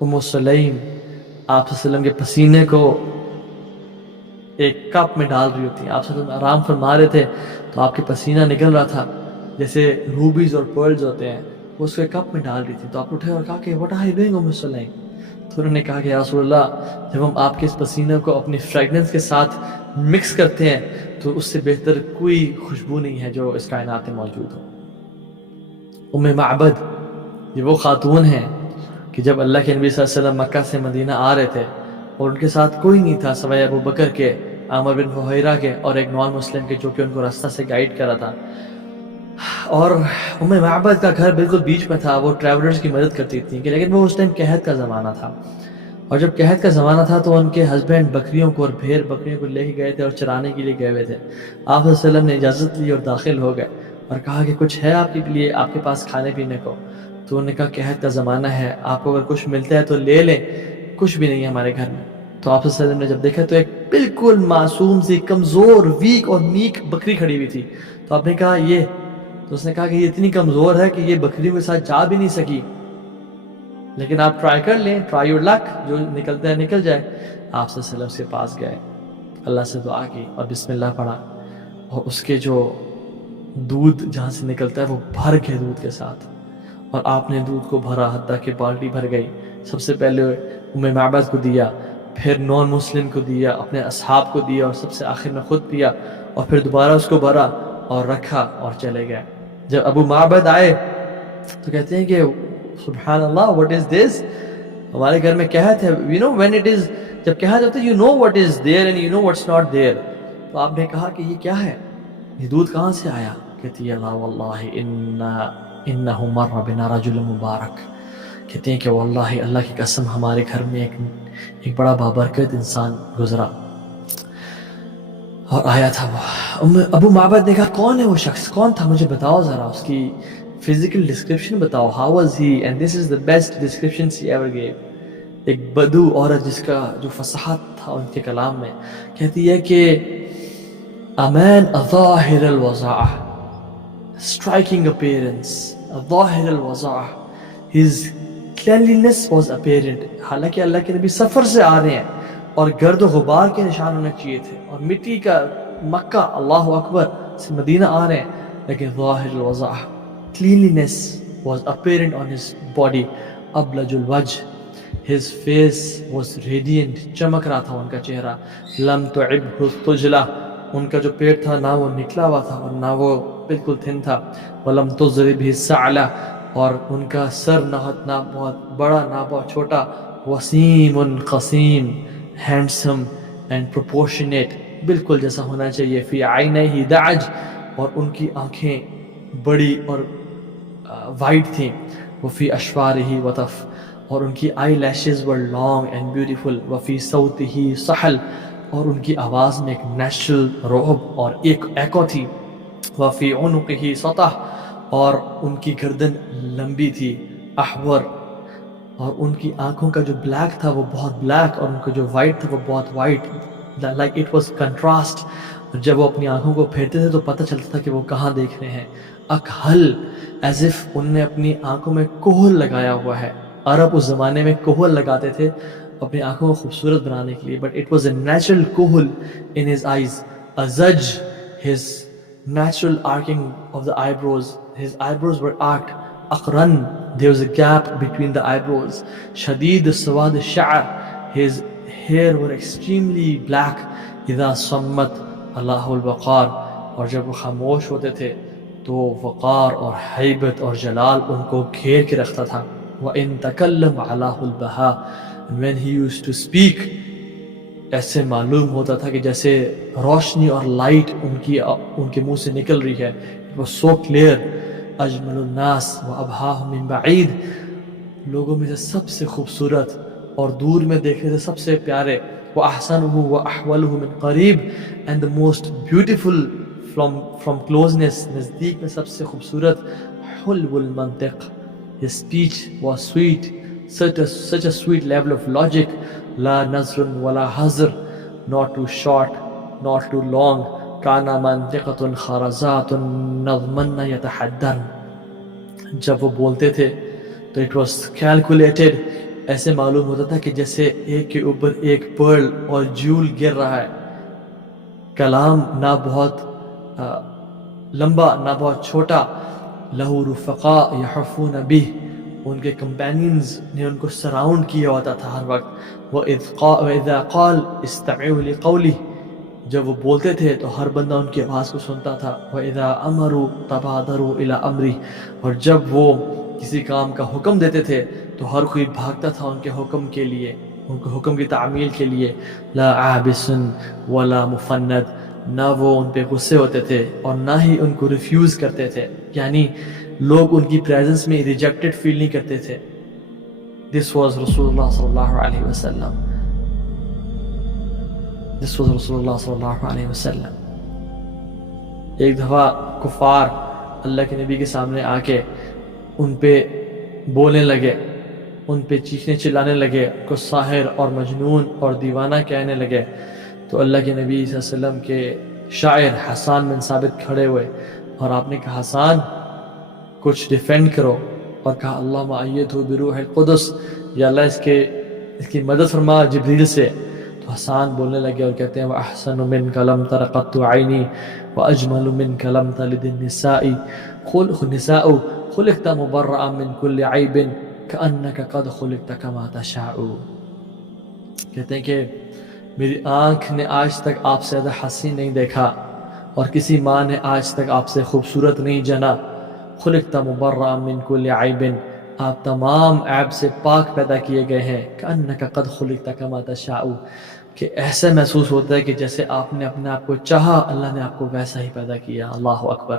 सलीम आप वसल्लम के पसीने को एक कप में डाल रही होती हैं। आप वसल्लम आराम फरमा रहे थे तो आपके पसीना निकल रहा था, जैसे रूबीज और पर्ल्स होते हैं, वो उसको एक कप में डाल रही थी। तो आप उठे और कहा कि व्हाट आर यू डूइंग उम्म सलीम? तो उन्होंने कहा कि या रसूलल्लाह, जब हम आपके इस पसीने को अपनी फ्रेगनेंस के साथ मिक्स करते हैं तो उससे बेहतर कोई खुशबू नहीं है जो इस कायनात में मौजूद हो। उम्मे माबद ये वो खातून हैं कि जब अल्लाह के नबी सल्लल्लाहु अलैहि वसल्लम मक्का से मदीना आ रहे थे और उनके साथ कोई नहीं था सवाए अबू बकर के, आमर बिन फुहैरा के और एक नॉन मुस्लिम के जो कि उनको रास्ता से गाइड कर रहा था, और उम्मे माबद का घर बिल्कुल बीच में था। वो ट्रैवलर्स की मदद करती थी कि लेकिन वो उस टाइम कहत का ज़माना था, और जब कहत का ज़माना था तो उनके हस्बैंड बकरियों को और भेड़ बकरियों को लेके गए थे और चराने के लिए गए हुए थे। आप वसल्लम ने इजाज़त ली और दाखिल हो गए और कहा कि कुछ है आपके लिए, आपके पास खाने पीने को? तो उन्होंने कहा कहत का ज़माना है, आपको अगर कुछ मिलता है तो ले लें, कुछ भी नहीं है हमारे घर में। तो आप वसल्लम ने जब देखा तो एक बिल्कुल मासूम सी कमज़ोर वीक और मीक बकरी खड़ी हुई थी। तो आपने कहा ये, तो उसने कहा कि ये इतनी कमज़ोर है कि ये बकरियों के साथ जा भी नहीं सकी, लेकिन आप ट्राई कर लें, ट्राई योर लक, जो निकलता है निकल जाए। आप सल्लल्लाहु अलैहि वसल्लम के पास गए, अल्लाह से दुआ की और बिस्मिल्लाह पढ़ा, और उसके जो दूध जहाँ से निकलता है वो भर गया दूध के साथ, और आपने दूध को भरा हत्ता कि बाल्टी भर गई। सबसे पहले उम्मे माबद को दिया, फिर नॉन मुस्लिम को दिया, अपने असहाब को दिया, और सबसे आखिर में खुद पिया, और फिर दोबारा उसको भरा और रखा और चले गए। जब अबू माबद आए तो कहते हैं कि सुभान अल्लाह, व्हाट इज दिस? हमारे घर में कहत है, you know when it is, जब कहत होता है you know what is there and you know what's not there. तो आपने कहा कि ये क्या है, ये दूध कहाँ से आया? कहती है ला वल्लाहि इन्नहु मर्र बिना रजुल मुबारक। कहते हैं कि वल्लाहि अल्लाह की कसम हमारे घर में एक बड़ा बाबरकत इंसान गुजरा और आया था वो। अबू माबद ने कहा कौन है वो शख्स, कौन था, मुझे बताओ ज़रा, उसकी फिजिकल डिस्क्रिप्शन बताओ, how was he? And this is the best description she ever gave. एक बदू औरत जिसका जो फसाहत था उनके कलाम में, कहती है कि अमैन अज़ाहिर अल-वज़ाअह, striking appearance, ज़ाहिर अल-वज़ाअह, his cleanliness was apparent। हालांकि अल्लाह के नबी सफ़र से आ रहे हैं और गर्द गुबार के निशान होने चाहिए थे, और मिट्टी का मक्का अल्लाह अकबर से मदीना आ रहे हैं, लेकिन ज़ाहिर अल-वज़ाअह, cleanliness was apparent on his body। अबलजुल वज्ह, his face was radiant, चमक रहा था उनका चेहरा। लम तुइब्हु तुजला, उनका जो पेट था ना वो निकला हुआ था और ना वो बिल्कुल थिन था। वलम तुज़रिबहि सअला, और उनका सर ना बहुत बड़ा ना बहुत छोटा। वसीमुन क़सीम, हैंडसम एंड प्रोपोर्शनेट, बिल्कुल जैसा होना चाहिए। फ़ी आइनैहि दअज, और उनकी आँखें बड़ी और वाइड थी। वफ़ी अशफ़ारिही वतफ़, और उनकी eyelashes were long and beautiful. वफ़ी सौतिही सहल, और उनकी आवाज़ में एक नेचुरल रोब और एक एको थी। वफ़ी उनुक़िही सतह, और उनकी गर्दन लंबी थी। अहवर, और उनकी आँखों का जो ब्लैक था वो बहुत ब्लैक, और उनका जो वाइट था वो बहुत white, like it was contrast. जब वो अपनी आँखों को फेरते थे तो पता चलता था कि वो कहाँ देख रहे हैं। अकहल, एज इफ उनने अपनी आँखों में कोहल लगाया हुआ है। अरब उस ज़माने में कोहल लगाते थे अपनी आँखों को खूबसूरत बनाने के लिए, but it was a natural kohl in his eyes. अजज, his natural arcing of the eyebrows, his eyebrows were arched. Aqran, there was a gap between the eyebrows. Shadid sawad ash-sha'r, his hair were extremely black. Idha sammat Allahu al-waqar, और जब वो खामोश होते थे तो वक़ार और हैबत और जलाल उनको घेर के रखता था। व इन तकल्लम अलाहु al-baha, and when he used to speak, ऐसे मालूम होता था कि जैसे रोशनी और लाइट उनके मुंह से निकल रही है। वो सो क्लियर। अजमलुन नास व अबहाहुम मिन बईद, लोगों में से सबसे खूबसूरत और दूर में देखने से सबसे प्यारे। व अहसनुहु व अहवलुहु मिन करीब, and the most beautiful from closeness, नज़दीक में सबसे खूबसूरत। हुल्वुल मंतिक़, his speech was sweet, such a sweet level of logic। La nazrun wala hazr, not too short, not too long. Kana mantiqatun kharazatun nadmanna yatahaddan, जब वो बोलते थे तो it was calculated ایسے معلوم ہوتا تھا کہ جیسے ایک کے اوپر ایک پرل اور جول گر رہا ہے. کلام نہ بہت لمبا نہ بہت چھوٹا. لہو رفقاء یحفون بہ، ان کے کمپینینز نے ان کو سراؤنڈ کیا ہوتا تھا ہر وقت. وَإِذَا قَالَ اسْتَمِعُوا لِقَوْلِهِ، جب وہ بولتے تھے تو ہر بندہ ان کی آواز کو سنتا تھا. وَإِذَا أَمَرُوا تَبَادَرُوا إِلَىٰ أَمْرِهِ، اور جب وہ کسی کام کا حکم دیتے تھے تو ہر کوئی بھاگتا تھا ان کے حکم کے لیے، ان کے حکم کی تعمیل کے لیے. لا عابس ولا مفند، نہ وہ ان پہ غصے ہوتے تھے اور نہ ہی ان کو ریفیوز کرتے تھے، یعنی لوگ ان کی پریزنس میں ریجیکٹڈ فیل نہیں کرتے تھے. This was Rasulullah sallallahu alaihi wasallam. This was Rasulullah sallallahu alaihi wasallam. ایک دفعہ کفار اللہ کے نبی کے سامنے آ کے ان پہ بولنے لگے، ان پہ چیخنے چلانے لگے، ان کو ساحر اور مجنون اور دیوانہ کہنے لگے. تو اللہ کے نبی صلی اللہ علیہ وسلم کے شاعر حسان بن ثابت کھڑے ہوئے اور آپ نے کہا حسان کچھ ڈیفینڈ کرو، اور کہا اللہم ایدہ بروح القدس، یا اللہ اس کی مدد فرما جبریل سے. تو حسان بولنے لگے اور کہتے ہیں وَأَحْسَنُ مِنْكَ لَمْ تَرَ قَطُّ عَيْنِي وَأَجْمَلُ مِنْكَ لَمْ تَلِدِ النِّسَاءُ خُلِقْتَ مُبَرَّأً مِنْ كُلِّ عَيْبٍ كَأَنَّكَ قَدْ خُلِقْتَ كَمَا تَشَاءُ. کہتے ہیں کہ میری آنکھ نے آج تک آپ سے زیادہ حسین نہیں دیکھا، اور کسی ماں نے آج تک آپ سے خوبصورت نہیں جنا. خلقت مبرأ من کل عیب، آپ تمام عیب سے پاک پیدا کیے گئے ہیں. کأنک قد خلقت کما تشاء، کہ ایسا محسوس ہوتا ہے کہ جیسے آپ نے اپنے آپ کو چاہا اللہ نے آپ کو ویسا ہی پیدا کیا. اللہ اکبر.